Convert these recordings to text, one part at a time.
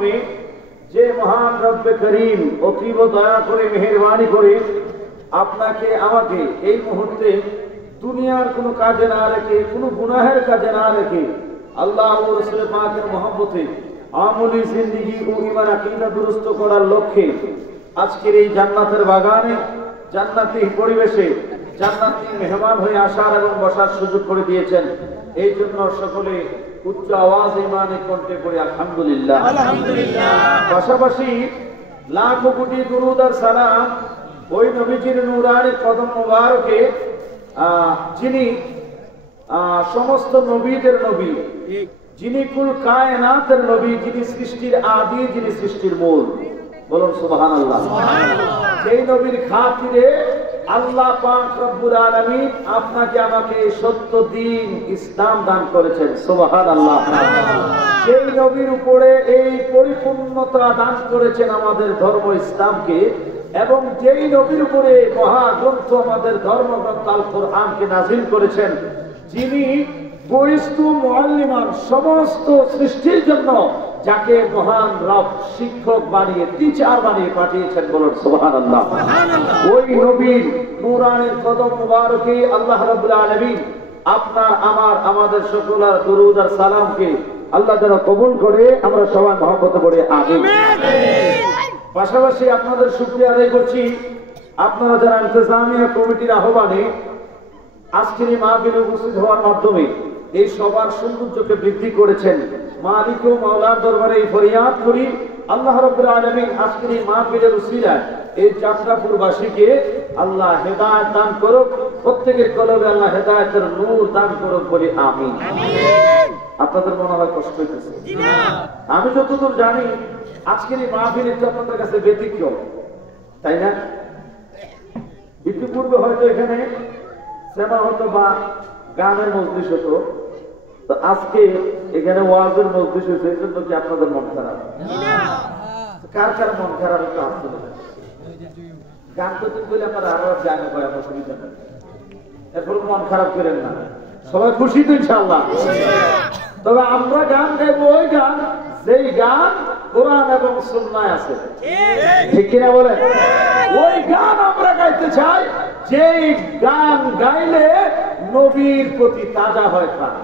মাধ্যমে যে মহান রব্বে করিম অতীব দয়া করে মেহেরবানি করে আপনাকে আমাকে এই মুহূর্তে দুনিয়ার কোনো কাজে না রেখে, কোনো গুনাহের কাজে না রেখে আল্লাহ ও রাসূল পাকের মহব্বতে আমলি জিন্দেগি ও ঈমান আকীদা দুরুস্ত করার লক্ষ্যে আজকের এই জান্নাতের বাগানে, জান্নাতি পরিবেশে, জান্নাতি মেহমান হয়ে আসার এবং বসার সুযোগ করে দিয়েছেন। এই জন্য সকলে উচ্চ আওয়াজ ইমানে কণ্ঠে পড়ে আলহামদুলিল্লাহ। আলহামদুলিল্লাহ। পাশাপাশি লাখো কোটি দুরূদ আর সালাম ওই নবীজির নূরানি কদম মোবারকে, যিনি সমস্ত নবীদের নবী, যিনি কুল কায়নাতের নবী, যিনি সৃষ্টির আদি, যিনি সৃষ্টির মূল। বলুন সুবহানাল্লাহ। সেই নবীর খাতিরে আল্লাহ পাক রব্বুল আলামিন আপনাকে আমাকে সত্য দ্বীন ইসলাম দান করেছেন। সুবহানাল্লাহ। সেই নবীর উপরে এই পরিপূর্ণতা দান করেছেন আমাদের ধর্ম ইসলামকে, এবং যেই নবীর উপরে মহাগ্রন্থ আমাদের ধর্মগ্রন্থ আল কোরআনকে নাযিল করেছেন, যিনি বরিষ্ঠু মুআল্লিমান সমস্ত সৃষ্টির জন্য যাকে মহান রব শিক্ষক বানিয়ে, টিচার বানিয়ে পাঠিয়েছেন। বলুন সুবহানাল্লাহ। ওই নবীর নূরানের কদম মুবারকে আল্লাহ রাব্বুল আলামিন আপনার আমার আমাদের সকলের দুরূদ আর সালামকে আল্লাহ যেন কবুল করে। আমরা সবাই মহব্বতে পড়ে আমিন। পাশাপাশি আপনাদের শুকরিয়া আদায় করছি, আপনারা যারা ইন্তেজামিয়া কমিটির আহ্বানে আজকের এই মাহফিলে উপস্থিত হওয়ার মাধ্যমে এই সবার সৌন্দর্যকে বৃদ্ধি করেছেন। মালিক ও মাওলার দরবারে এই ফরিয়াদ করি, আল্লাহ রাব্বুল আলামিন আজকের এই মাহফিলের উসিলায় এই চাকরাপুরবাসীকে আল্লাহ হেদায়েত দান করুক, প্রত্যেকের কলবে আল্লাহ হেদায়েতের নূর দান করুক বলি আমিন। আপনাদের মনে হয় কষ্ট হইতেছে? আমি যতদূর জানি আজকের এই মাহফিল একটু আপনাদের কাছে ব্যতিক্রম, তাই না? ইতিপূর্বে হয়তো এখানে সেবা হতো বা গানের মজলিস হতো, তো আজকে এখানে ওয়াজের মজলিস হয়েছে। এই জন্য কি আপনাদের মন খারাপ? কার কার মন খারাপ একটু হাত তুলে দেন। গান করতে বলে আপনারা আরো জানে হয়, অসুবিধা নেই, এরপর মন খারাপ করেন না। সবাই খুশি তো ইনশাআল্লাহ? তবে আমরা গান গাইবো ওই গান যেই গান কোরআন এবং সুন্নায় আছে, ঠিক কিনা বলেন? ওই গান আমরা গাইতে চাই যেই গান গাইলে নবীর প্রতি তাজা হয় প্রাণ,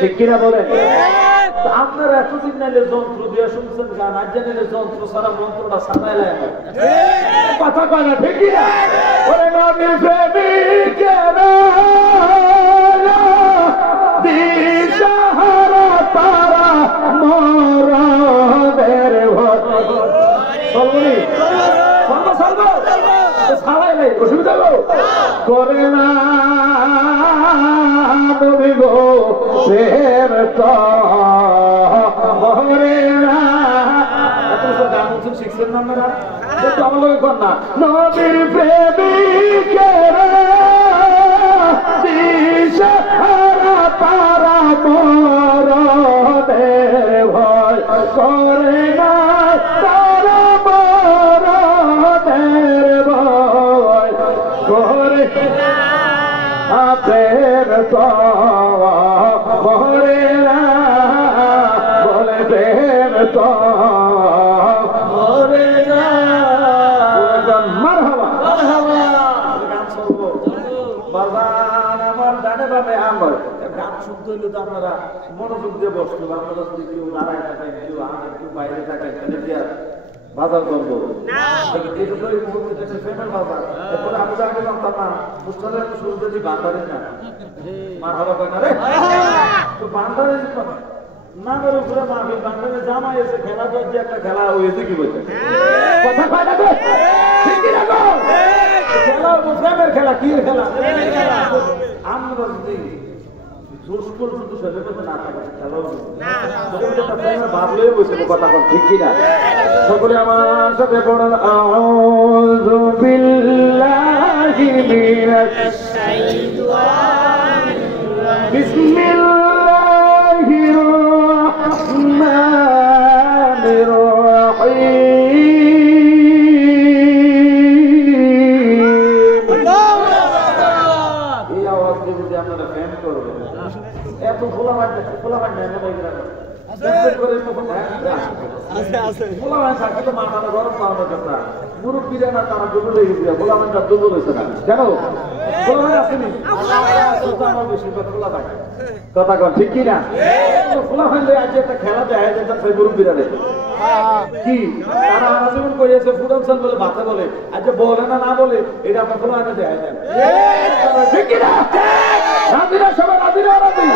ঠিক কিনা বলেন? আপনারা এতদিন নাইলে যন্ত্র দিয়ে শুনছেন গান, আজ জানিলে যন্ত্র ছাড়া মন্ত্রটা সাজাইলে কথা কয় না, ঠিক কিনা? ওরে নবী প্রেমিকেরা দিশাহারা তারা মরদের ভয় অসুবিধা করে না নবী গো প্রেম তো করে না। গান উঠুন শিখছেন না আপনারা? আমার লোক কর না। নবীর প্রেমিকেরা দিশাহারা তারা মরদের ভয় করে না, তারা মরদের ভয় করে প্রেম তো করে না, বলে প্রেম তো করে না। মারহাবা মারহাবা। গান শুনবো বাজান আমার ডানে বামে আমার গান শুনতে হইলে তো আপনারা মনোযোগ দিয়ে বসতে হবে। আপনারা যদি কেউ দাঁড়ায় থাকেন, কেউ আগে কেউ বাইরে থাকেন, তাহলে কি আর বাজার করবো? এই জন্য এই মুহূর্তে ফেমেল বাজার। এরপরে আমি তো আগে জানতাম না মুস্তাদের শুরু যদি বান্দারের না মারহাবা কয় না রে, তো বান্দারের নামের উপরে মাহফিল, বান্দারে জামা এসে খেলা যে একটা খেলা হয়েছে, কি বলছে কথা কয় না গো? ঠিক কি না গো? খেলা প্রেমের খেলা, কি খেলা? আমরা যদি জোশ করে শুধু সেটা করতে না থাকে খেলাও ভাবলেই বসে কথা কন, ঠিক কিনা? সকলে আমার সাথে পড়েন আউযু বিল্লাহি মিনাশ শাইতানির রাজিম বিসমিল্লাহির রাহমানির রাহিম। এই আওয়াজ দিয়ে যদি আপনারা ফ্যান করবেন, এত খোলা মাঠ খোলা মাঠ নেই বলা হয় থাকে তো মাথাটা গরম পাওয়ার কথা মুরব্বীরা না তারা দুর্বল হয়ে গেছে বলা হয় তার দুর্বল হয়েছে না কেন বলা হয় আসেনি আমার বেশি কথা থাকে কথা কন ঠিক কি না বলা হইলে আজ একটা খেলা যায় যেটা সেই মুরব্বীরা দেখে কি তারা আজীবন কইছে ফুটবল বলে বাতা বলে আজ বলে না না বলে এটা আপনার কোনো আনে যায় না ঠিক কি না রাদিরা সবাই রাদিরা রাদি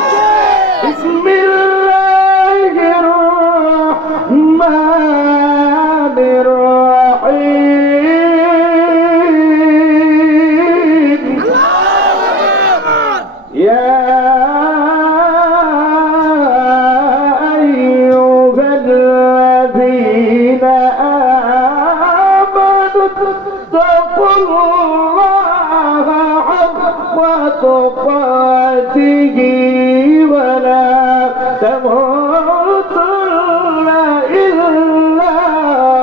বিসমিল্লাহির রহমানির রহিম ইয়া تقاته ولا تموتن إلا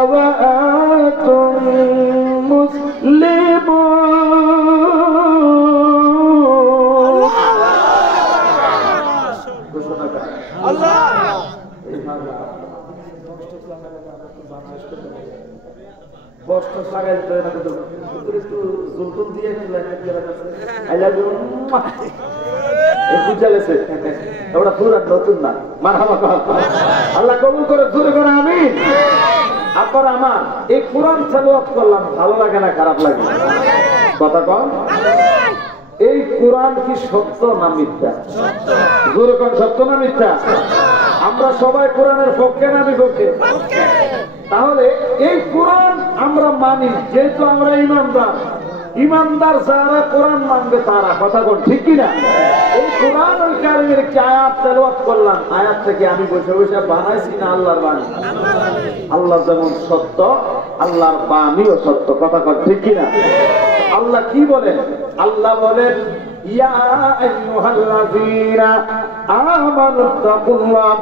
وأنتم مسلمون الله কষ্ট লাগাই দিতে না কিন্তু একটু জুলতুল দিয়ে একটু লাগাই দিয়ে রাখছে আই লাভ ইউ এই বুঝালেছে ওটা পুরো নতুন না মারহাবা আল্লাহ কবুল করে জোরে করে আমিন আপনারা আমার এই কোরআন তেলাওয়াত করলাম ভালো লাগে না খারাপ লাগে কথা কোন এই কোরআন কি সত্য না মিথ্যা সত্য জোরে কোন সত্য না মিথ্যা আমরা সবাই কোরআনের পক্ষে না বিপক্ষে তাহলে এই কোরআন আমরা মানি যেহেতু আমরা ইমানদার যারা কোরআন মানবে তারা কথা বল ঠিক কিনা এই কোরআন কারিমের কি আয়াত তেলাওয়াত করলাম আয়াত থেকে আমি বসে বসে বানাইছি না আল্লাহর বাণী আল্লাহ যেমন সত্য আল্লাহর বাণীও সত্য কথা বল ঠিক কিনা আল্লাহ কি বলেন আল্লাহ বলেন ইয়া আইয়ুহাল্লাযীনা আমানুত্তাকুল্লাহ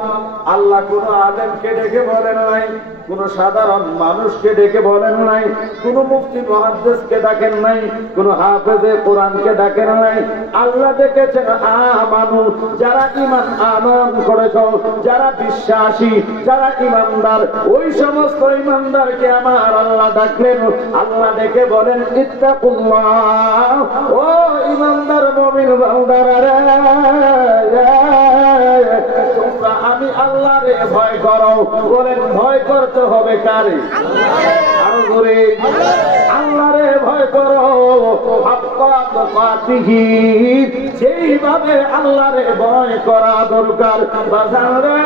আল্লাহ কোন আলেমকে ডেকে বলেন নাই কোন সাধারণ মানুষকে ডেকে বলেন নাই কোন মুফতি মুহাদ্দিসকে ডাকেন নাই কোন হাফেজে কোরআনকে ডাকেন নাই আল্লাহ ডেকেছেন আমানু যারা ঈমান আনয়ন করেছো যারা বিশ্বাসী যারা ঈমানদার ওই সমস্ত ঈমানদারকে আমার আল্লাহ ডাকলেন আল্লাহ ডেকে বলেন ইত্তাকুল্লাহ ও ঈমানদার মুমিন বান্দারা তোমরা আমি আল্লাহরে ভয় করো বলেন ভয় করতে হবে কারে আরো জোরে আল্লাহরে ভয় করো হাক্কা তুকাতিহি যেইভাবে আল্লাহরে ভয় করা দরকার বাজারে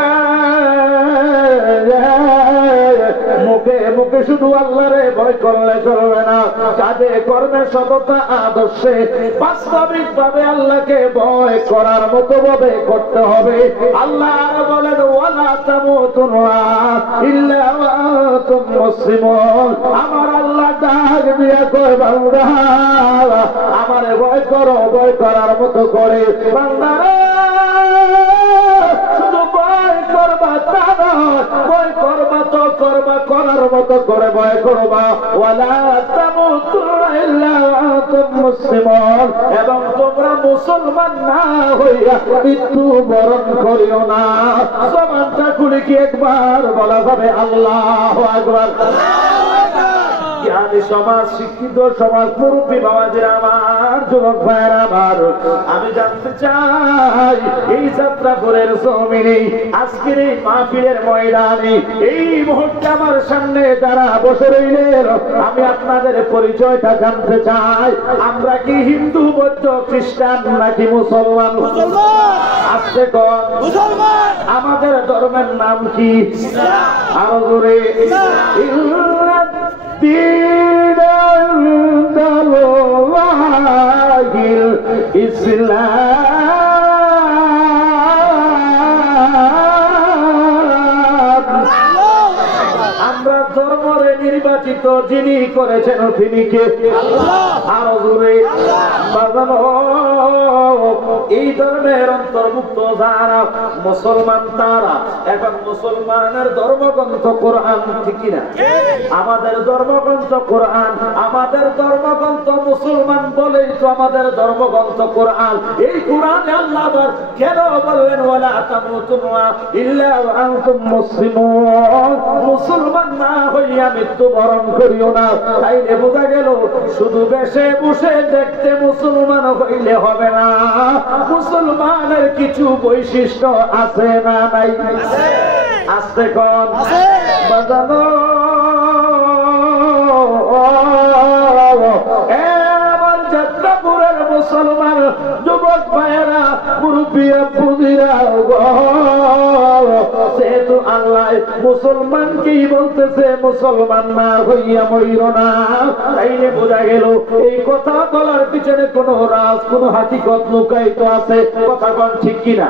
মুখে মুখে শুধু আল্লাহরে ভয় করলে চলবে না কাজে কর্মে সততা আদর্শে বাস্তবিক ভাবে আল্লাহকে ভয় করার মতো ভাবে করতে হবে আল্লাহ বলেন ওয়ালা তামুতুনা ইল্লা ওয়া আনতুম মুসলিমুন আমার আল্লাহ ডাক দিয়া কয় বান্দা আমারে ভয় করো ভয় করার মতো করে বান্দারা শুধু ভয় করবা তা নয় ভয় করবা তো করবা করার মতো করে ভয় করবা ওয়ালা তামুতুনা ইল্লা ওয়া আনতুম মুসলিমুন এবং তোমরা মুসলমান না হইয়া মৃত্যু বরণ করিও না জবানটা খুলে কি একবার বলা যাবে আল্লাহু আকবার জ্ঞানী সমাজ শিক্ষিত সমাজ মুরব্বী বাবাজির আমার যুবক ভাইয়ের আমার আমি জানতে চাই এই যাত্রাপুরের জমিনে আজকের এই মাহফিলের ময়দানে এই মুহূর্তে আমার সামনে যারা বসে রইলেন আমি আপনাদের পরিচয়টা জানতে চাই আমরা কি হিন্দু বৌদ্ধ খ্রিস্টান নাকি মুসলমান আজকে কোন মুসলমান আমাদের ধর্মের নাম কি আরো জোরে دين عند الله الإسلام আমরা ধর্মরে নির্বাচিত যিনি করেছেন তিনি কে আল্লাহ আরো জোরে বাজানো এই ধর্মের অন্তর্ভুক্ত যারা মুসলমান তারা এখন মুসলমানের ধর্মগ্রন্থ কোরআন ঠিক কিনা আমাদের ধর্মগ্রন্থ কোরআন আমাদের ধর্মগ্রন্থ মুসলমান বলেই তো আমাদের ধর্মগ্রন্থ কোরআন এই কোরআনে আল্লাহ কেন বললেন ওয়ালা তামুতুনা ইল্লা ওয়া আনতুম মুসলিমুন হইয়া মৃত্যুবরণ করিও না। তাইলে বোঝা গেল শুধু বেশে বসে দেখতে মুসলমান হইলে হবে না, মুসলমানের কিছু বৈশিষ্ট্য আছে না নাই? আসতে কোন বাজানো আমার যাত্রাপুরের মুসলমান যুবক ভাইয়েরা, মুরব্বিয়া বুঝিরা, যেহেতু আল্লাহ মুসলমানকেই বলতেছে মুসলমান না হইয়া মইর না, তাইলে বোঝা গেল এই কথা বলার পিছনে কোন রাজ, কোন হাকিকত লুকায়িত আছে। কথা কোন ঠিক কিনা?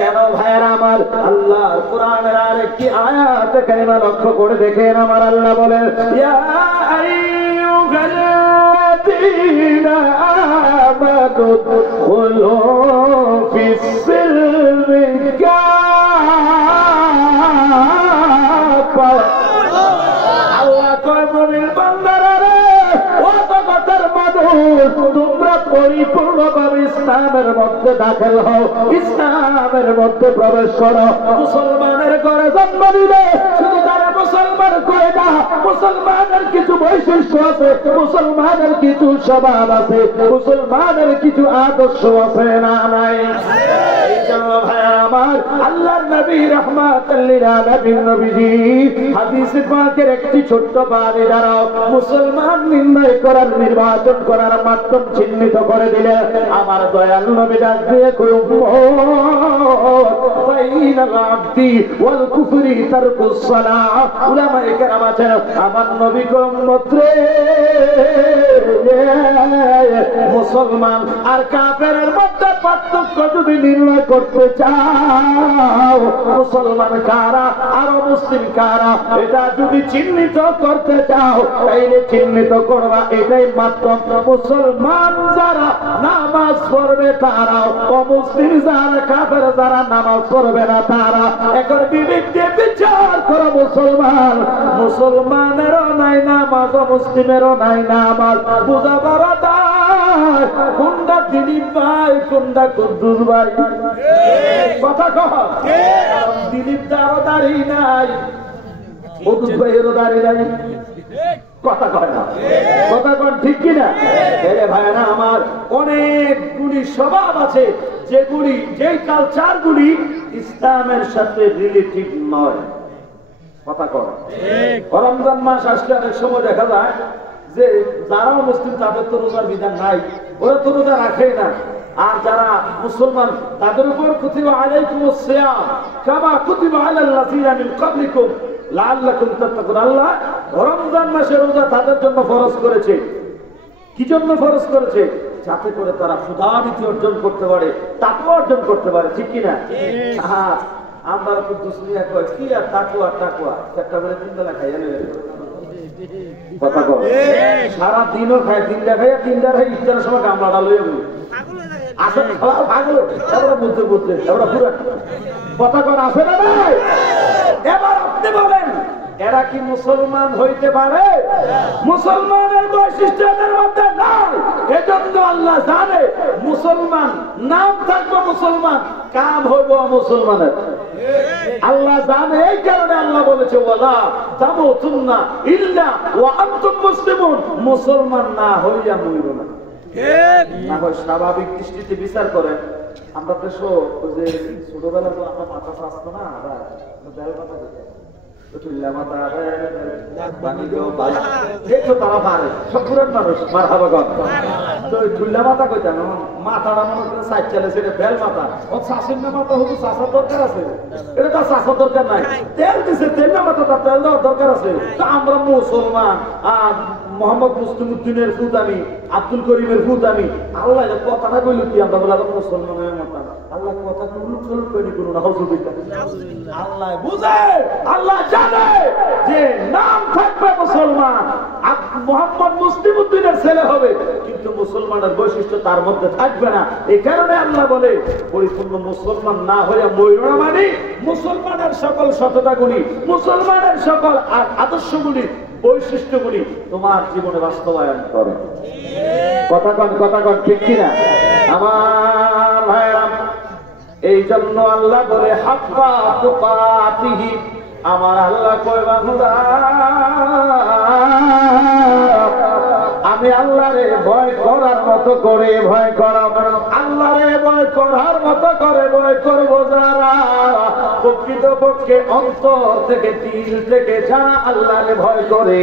কেন ভাইয়েরা আমার, আল্লাহর কোরআনের আরেকটি আয়াত কারিমা লক্ষ্য করে দেখেন। আমার আল্লাহ বলেন, ইয়া আইয়ুহাল্লাযীনা আমানু খুলু ফিস-সিলমি কাফা। আল্লাহ কয় মুমিন বান্দারা রে, ও জগতের মানুষ, তোমরা পরিপূর্ণভাবে ইসলামের মধ্যে দাখিল হও, ইসলামের মধ্যে প্রবেশ করো। মুসলমানের ঘরে জন্ম নিলে শুধু তারা মুসলমান কয় না, মুসলমানের কিছু বৈশিষ্ট্য আছে, মুসলমানের কিছু স্বভাব আছে, মুসলমানের কিছু আদর্শ আছে না নাই? এই জন্য ভাই আমার, আল্লাহর নবী রাহমাতুল লিল আলামিন নবীজি হাদিস পাকের একটি ছোট্ট বাণী দ্বারা মুসলমান নির্ণয় করার, নির্বাচন করার মাধ্যম চিহ্নিত করে দিলেন। আমার দয়াল নবী ডাক দিয়ে কই, বাইনাল আবদি ওয়াল কুফরি তারকুস সালাহ। উলামায়ে কেরাম আছেন, আমার নবী উম্মত রে, মুসলমান আর কাফেরের মধ্যে পার্থক্য যদি নির্ণয় করতে চাও, মুসলমান কারা আর মুসলিম কারা, এটা যদি চিহ্নিত করতে চাও, তাইলে চিহ্নিত করবা এটাই মাধ্যম। মুসলমান যারা নামাজ পড়বে তারা, অমুসলিম যারা, কাফের যারা নামাজ পড়বে না তারা। এখন বিবেক দিয়ে বিচার করো, মুসলমান, মুসলমানেরও নাই নামাজ, মুসলিমেরও নাই নামাজ, বুঝা বড় দায়। কোনটা দিলীপ ভাই, কোনটা কুদ্দুস ভাই? কথা কহ, দিলীপ দারও দাড়ি নাই, কুদ্দুস ভাইয়েরও দাড়ি নাই। কথা কয় না, কথা কন ঠিক কিনা? ভাইরা আমার, অনেকগুলি স্বভাব আছে যেগুলি, যেই কালচারগুলি ইসলামের সাথে রিলেটিভ নয়। কথা কন। রমজান মাস আসলে অনেক সময় দেখা যায় যে যারাও মুসলিম তাদের তো রোজার বিধান নাই, ওরা তো রোজা রাখে না। আর যারা মুসলমান তাদের উপর কুতিবা আলাইকুমুস সিয়াম কামা কুতিবা আলাল লাযিনা মিন ক্বাবলিকুম লাআল্লাকুম তাত্তাকুন। আল্লাহ রমজান মাসে রোজা তাদের জন্য ফরজ করেছে। কি জন্য ফরজ করেছে? যাতে করে তারা ক্ষুধাবৃত্তি অর্জন করতে পারে, তাকওয়া অর্জন করতে পারে। ঠিক কিনা? হ্যাঁ, আমরা খুব দুসুনিয়া কই কি আর তাকওয়া, তাকওয়া একটা করে তিন বেলা খাইয়া নেবে। কথা কও, সারা দিনও খায়, তিনটা খাইয়া, তিনটা খাই ইফতারের সময় গামলাটা লইয়া বলি আসলে পাগল, এবার বুঝতে বুঝতে এবার পুরো কথা কর আছে না ভাই? এবার আপনি বলেন, এরা কি মুসলমান হইতে পারে? মুসলমানের বৈশিষ্ট্য এদের মধ্যে নাই। এজন্য আল্লাহ জানে মুসলমান নাম থাকবে মুসলমান, কাম হইব মুসলমানের। আল্লাহ জানে, এই কারণে আল্লাহ বলেছে ওয়ালা তামুতুন্না ইল্লা ওয়া আনতুম মুসলিমুন। মুসলমান না হইয়া মইরো না। না হয় স্বাভাবিক দৃষ্টিতে বিচার করেন, আমরা দেশ যে ছোটবেলা তো আমরা মাথা আসতো না, বেল মাথা তারা পারে সব পুরান মানুষ মার হাবা গন তো ঠুল্লা মাথা কইতাম মাথাটা মনে করে সাইড চালেছে, এটা বেল মাথা। ও শাশুর না মাথা হতো চাষার দরকার আছে, এটা তার চাষার দরকার নাই। তেল দিছে, তেল না মাথা তার তেল দেওয়ার দরকার আছে। তো আমরা মুসলমান, মোহাম্মদ মুসলিমউদ্দিনের ফুত আমি, আব্দুল করিমের ফুত আমি। আল্লাহ কথাটা কইল কি আমরা বলে মুসলমানের মাথা। আল্লাহ কথা আল্লাহ বুঝে, আল্লাহ জানে যে নাম থাকবে মুসলমান, মোহাম্মদ মুসলিমউদ্দিনের ছেলে হবে, কিন্তু মুসলমানের বৈশিষ্ট্য তার মধ্যে থাকবে না। এই কারণে আল্লাহ বলে পরিপূর্ণ মুসলমান না হইয়া মইরা মানে মুসলমানের সকল সততাগুলি, মুসলমানের সকল আদর্শগুলি, বৈশিষ্ট্যগুলি তোমার জীবনে বাস্তবায়ন করে। কথা কন ঠিক কিনা আমার ভাইরা? এই জন্য আল্লাহ বলে হাক্কা তুকাতিহি, আমার আল্লাহ কয় বান্দা আমি আল্লাহরে ভয় করার মতো করে ভয় করাব, আল্লাহরে ভয় করার মতো করে ভয় করব যারা প্রকৃতপক্ষে অন্তর থেকে দিল থেকে যারা আল্লাহরে ভয় করে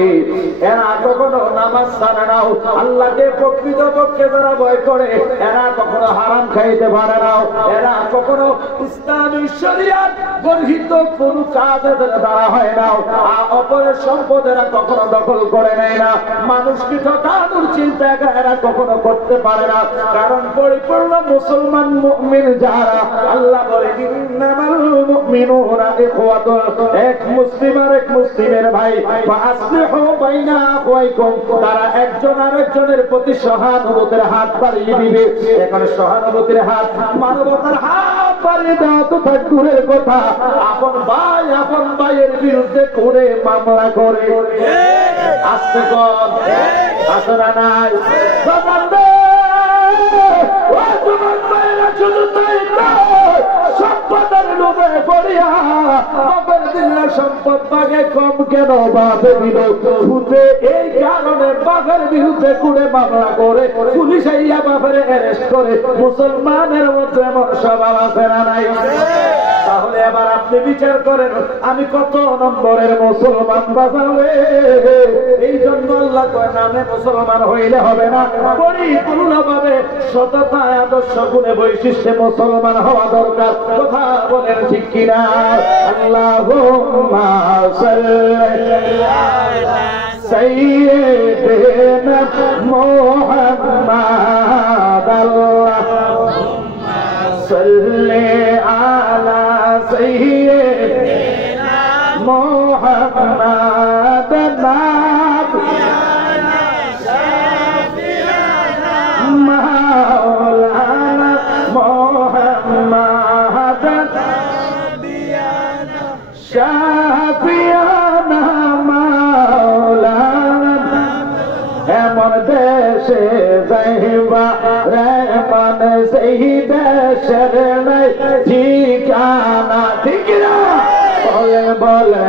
এরা কখনো নামাজ ছাড়ে না। আল্লাহকে প্রকৃতপক্ষে যারা ভয় করে এরা কখনো হারাম খাইতে পারে না, এরা কখনো ইসলামী শরিয়ত গর্হিত কোন কাজের দ্বারা হয় না, অপরের সম্পদ এরা কখনো দখল করে নেয় না, মানুষকে ঠকানোর চিন্তা এরা কখনো করতে পারে না। কারণ পরিপূর্ণ মুসলমান মুমিন যারা, আল্লাহ বলে ইন্নামাল মুমিনুনা ইখওয়াতুন, এক মুসলিম আর এক মুসলিমের ভাই, ফাসলিহু বাইনা আখওয়াইকুম, তারা একজন আরেকজনের প্রতি সহানুভূতির হাত বাড়িয়ে দিবে। এখানে সহানুভূতির হাত, মানবতার হাত বাড়িয়ে দেওয়া তো দূরের কথা, আপন ভাইয়ের বিরুদ্ধে করে মামলা করে আসতে কর আসরা নাই সম্পদের লোভে পড়িয়া বাপের দিল্লা সম্পদ ভাগে কম কেন বাপে দিল ভূতে, এই কারণে বাপের বিরুদ্ধে করে মামলা করে পুলিশ আইয়া বাপের অ্যারেস্ট করে। মুসলমানের মধ্যে এমন স্বভাব আছে না নাই? তাহলে এবার আপনি বিচার করেন আমি কত নম্বরের মুসলমান বাঁচাবে? এই জন্য আল্লাহ কয় নামে মুসলমান হইলে হবে না, পরিপূর্ণভাবে সততা আদর্শ গুণে বৈশিষ্ট্যে মুসলমান হওয়া দরকার। কথা বলেন ঠিক কিনা? আল্লাহুম্মা সাল্লি আলা সাইয়্যিদিনা মুহাম্মাদ, আল্লাহুম্মা সাল্লি আলা সাইয়্যিদিনা মুহাম্মাদ, নাবিয়ানা শাফিয়ানা মাওলানা মুহাম্মাদ, নাবিয়ানা শাফিয়ানা মাওলানা। এমন দেশে যাইবা রেমান সেই দেশের নাই ঠিকানা, ঠিক না? বলে বলে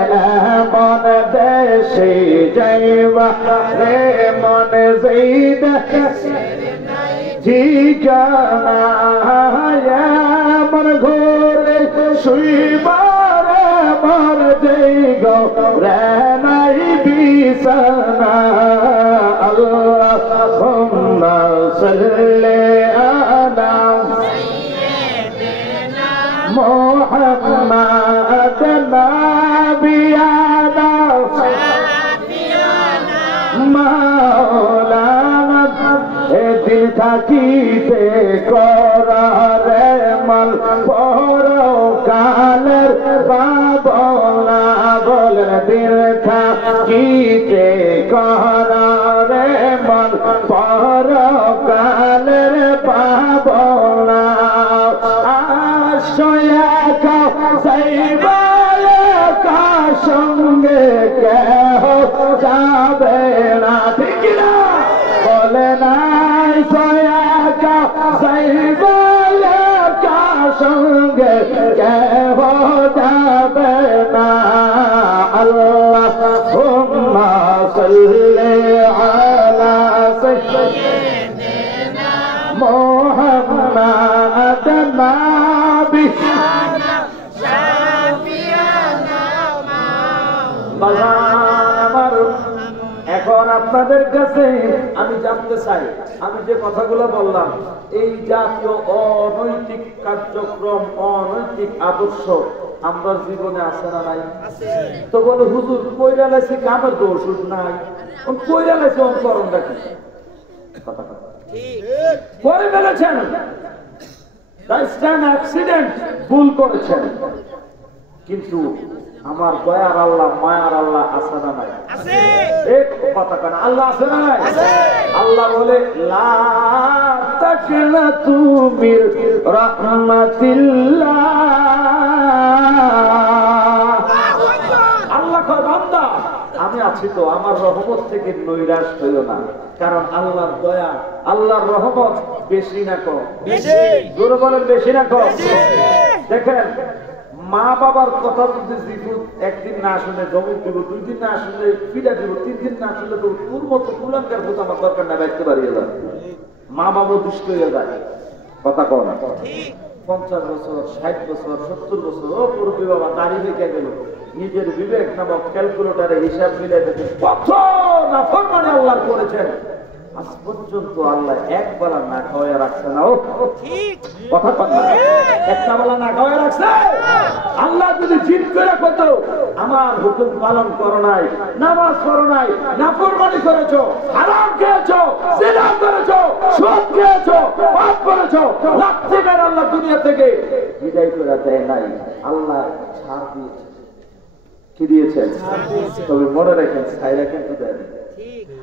এমন দেশে যাইবা রেমান সেই দেশের নাই ঠিকানা, এমন ঘরে শুইবার মর দেই গো রে নাই বিছানা। আল্লাহুম্মা সাল্লি আলা সাইয়্যিদিনা মুহাম্মাদ, নাবিয়ানা শাফিয়ানা মাওলানা। এদিন থাকিতে করারে মল পরকালের পাবনা, বলে দিন থাকিতে করারে মল পরকালের পাবনা। আশয়া সাইবা সঙ্গে কেহ যাবে না, ঠিক না? বলে নাই সয়া সাইবা সঙ্গে কেহ যাবে না। আল্লাহুম্মা সাল্লি আলা সাইয়্যিদিনা মুহাম্মাদ, নাবিয়ানা শাফিয়ানা মাওলানা। এখন আপনাদের কাছে আমি জানতে চাই, আমি যে কথাগুলো বললাম এই জাতীয় অনৈতিক কার্যক্রম অনৈতিক আদর্শ আমার জীবনে আছে না নাই? তো বলে হুজুর কইরা লাইছি কামের তো ওষুধ নাই, কইরা লাইছি অন্তরণটা কি কথা কথা করে ফেলেছেন, অ্যাক্সিডেন্ট ভুল করেছেন, কিন্তু আমার দয়ার আল্লাহ মায়ার আল্লাহ আছে না নাই? এক কথা কেন আল্লাহ আছে না নাই? আল্লাহ বলে লা তাকনাতু মির রাহমাতিল্লাহ। আল্লাহ কয় বান্দা আমি আছি তো, আমার রহমত থেকে নৈরাশ হইও না, কারণ আল্লাহর দয়া আল্লাহর রহমত বেশি না কম? বেশি। জোরে বলেন বেশি না কম? দেখেন মা বাবার কথা যদি জিকুত একদিন না শুনে জমক দিব, 2 দিন না শুনে পিঠা দিব, 3 দিন না শুনে তো তোর মতো কুলাঙ্কার ভূত আমার দরকার না, বাইতে পারিয়ে যায়। মা বাবা দুষ্ট হয়ে যায়, কথা কও না। 50 বছর 60 বছর 70 বছর পুরবী বাবা দাঁড়িয়ে রেখে গেল, নিজের বিবেক নামক ক্যালকুলেটারে হিসাব মিলাই দেখে কত নাফরমানি আল্লাহ করেছেন, আজ পর্যন্ত আল্লাহ একবেলা না খাওয়ায় রাখছে না। ও কথা কথা একটা বেলা না খাওয়ায় রাখছে। আল্লাহ যদি জিদ করে কত আমার হুকুম পালন করো নাই, নামাজ পড়ো নাই, নাফরমানি করেছো, হারাম খেয়েছো, জিনা করেছো, সুদ খেয়েছো, পাপ করেছো, লাখ থেকে আল্লাহ দুনিয়া থেকে বিদায় করে দেয় নাই, আল্লাহ ছাড় দিয়েছে। কি দিয়েছেন? তবে মনে রাখেন ছাইরা কিন্তু দেয় না।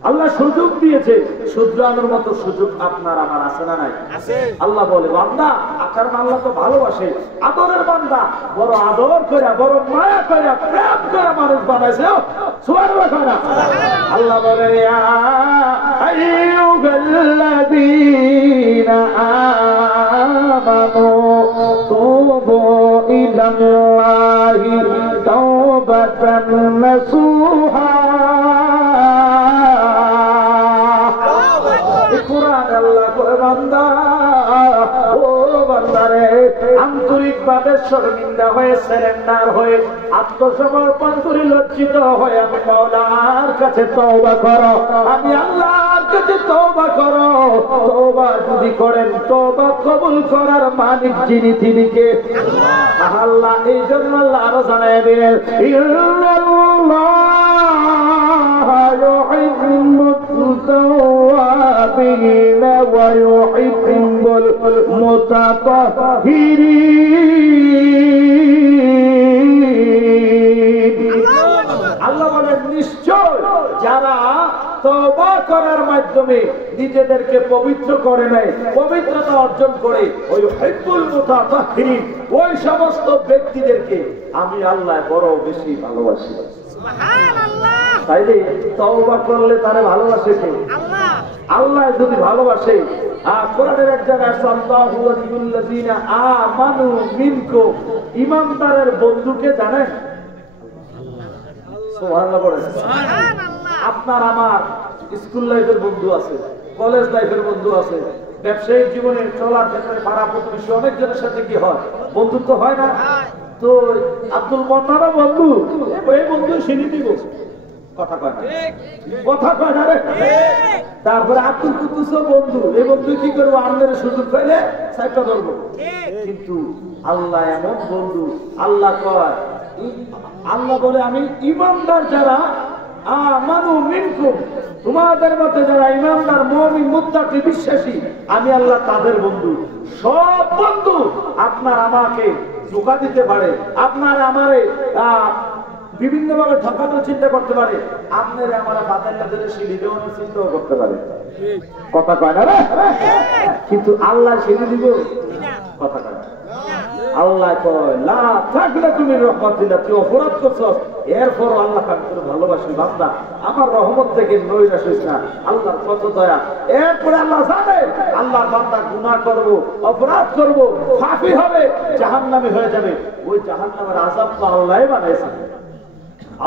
আল্লাহ সুযোগ দিয়েছে, শুধরানোর মতো সুযোগ আপনার আমার আছে না নাই? আল্লাহ বলে বান্দা, কারণ আল্লাহ তো ভালোবাসে, আদরের বান্দা, বড় আদর করে, বড় মায়া করে, প্রেম করে মানুষ বানাইছে। সুবহানাল্লাহ। আল্লাহ বলে ইয়া আইয়ুহাল্লাযীনা আমানু তুবু ইলাল্লাহি তাওবাতান নাসুহা। আন্তরিকভাবে শর্মিন্দা হয়ে সারেন্ডার হয়ে আত্মসমর্পণ করে লজ্জিত হয়ে আমি মাওলার কাছে তওবা করো, আমি আল্লাহর কাছে তওবা করো। তওবা যদি করেন, তওবা কবুল করার মালিক যিনি তিনি কে? আল্লাহ। এই জন্য আল্লাহ আরো জানায় দিলেন আল্লাহ বলেন নিশ্চয় যারা তওবা করার মাধ্যমে নিজেদেরকে পবিত্র করে নেয়, পবিত্রতা অর্জন করে, ওই হিব্বুল মুতাতাহহিরিন, ওই সমস্ত ব্যক্তিদেরকে আমি আল্লাহ বড় বেশি ভালোবাসি। সুবহানাল্লাহ। তাইলে তওবা করলে তারে ভালোবাসে কে? আল্লাহ। আল্লাহ যদি ভালোবাসে, কোরআনের এক জায়গায় আল্লাহু ওয়ালিয়ুল্লাযিনা আমানু মিনকুম, ঈমানদারের বন্ধুকে জানেন? সুবহানাল্লাহ বলেন। সুবহানাল্লাহ। আপনার আমার স্কুল লাইফের বন্ধু আছে, কলেজ লাইফের বন্ধু আছে, ব্যবসায়িক জীবনে চলার ক্ষেত্রে পাড়া প্রতিবেশী অনেকজনের সাথে কি হয়? বন্ধুত্ব হয় না? তো আব্দুল মন্নারও বন্ধু, এই বন্ধু চিনি দিব, কথা কয় না, কথা কয় না রে। তারপরে আব্দুল কুদ্দুসও বন্ধু, এই বন্ধু কি করবো? আমাদের সুযোগ পাইলে সাইডটা ধরবো। কিন্তু আল্লাহ এমন বন্ধু, আল্লাহ কয়, আল্লাহ বলে আমি ঈমানদার যারা আমানু মিনকুম, তোমাদের মধ্যে যারা ঈমানদার মুমিন মুত্তাকি বিশ্বাসী, আমি আল্লাহ তাদের বন্ধু। সব বন্ধু আপনার আমাকে ধোঁকা দিতে পারে, আপনার আমারে বিভিন্ন ভাবে ঠকানোর চিন্তা করতে পারে, আপনার আমার বাতাল্লাদের সিঁড়ি দেওয়ানোর চিন্তাও করতে পারে, কথা কয় না রে। কিন্তু আল্লাহ সিঁড়ি দিব, কথা কয় না। আল্লাহ কয় লা থাকলে তুমি রহমত দিলা, তুই অপরাধ করছ, এরপর আল্লাহ কাম করে ভালোবাসি বান্দা, আমার রহমত থেকে নৈরাশ হইস না, আল্লাহর কত দয়া। এরপরে আল্লাহ জানে আল্লাহর বান্দা গুনাহ করব, অপরাধ করব, পাপী হবে, জাহান্নামী হয়ে যাবে। ওই জাহান্নামের আযাব তো আল্লাহই বানাইছে,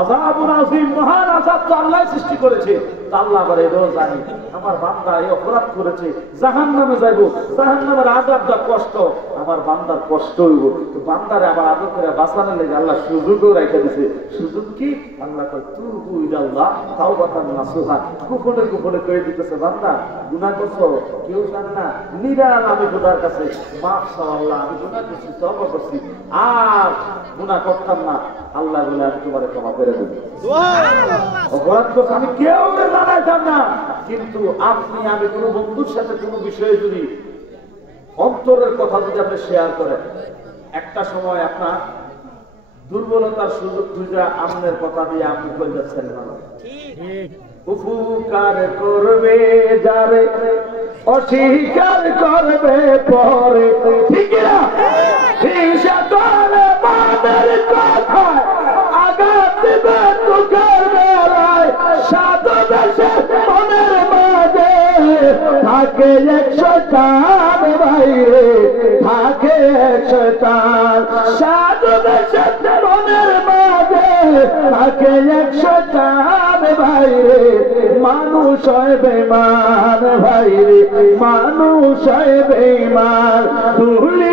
আযাবুন আযীম, মহান আযাব তো আল্লাহ সৃষ্টি করেছে। আল্লাহ আবার এটাও জানি আমার বান্দা এই অপরাধ করেছে, জাহান্নামে যাইব, জাহান্নামের আযাবটা কষ্ট, আমার বান্দার কষ্ট হইব। বান্দারে আবার আদর করে বাঁচানোর লেগে আল্লাহ সুযোগও রেখে দিছে। সুযোগ কি? আল্লাহ কয় তুবু ইলাল্লাহ তাওবাতান নাসুহা, গোপনে গোপনে কয়ে দিতেছে বান্দা গুনাহ করছো, কেউ জানে না, নিরাল আমি খোদার কাছে মাফ চাও, আল্লাহ আমি গুনাহ করছি, তওবা করছি, আর গুনাহ করতাম না, আল্লাহ বলে আমি তোমারে ক্ষমা করে দেব। অপরাধ করছি আমি কেউ জানাইতাম না, কিন্তু আপনি আমি কোনো বন্ধুর সাথে কোনো বিষয়ে যদি অন্তরের কথা যদি আপনি শেয়ার করেন, একটা সময় আপনার দুর্বলতার সুযোগ খুঁজে আপনার কথা দিয়ে আপনি করে যাচ্ছেন, উপকার করবে যারে অস্বীকার করবে পরে, ঠিক না? হিংসা করে মানের কথা আঘাত দিবে তোকের বেলায়, সাধু দেশে মনের মাঝে থাকে এক শয়তান, বাইরে থাকে এক শয়তান। সাধু দেশের মনের মাঝে থাকে 100 ভাইরে, মানুষ হয় বেঈমান ভাইরে, মানুষ হয় বেঈমান। তুলি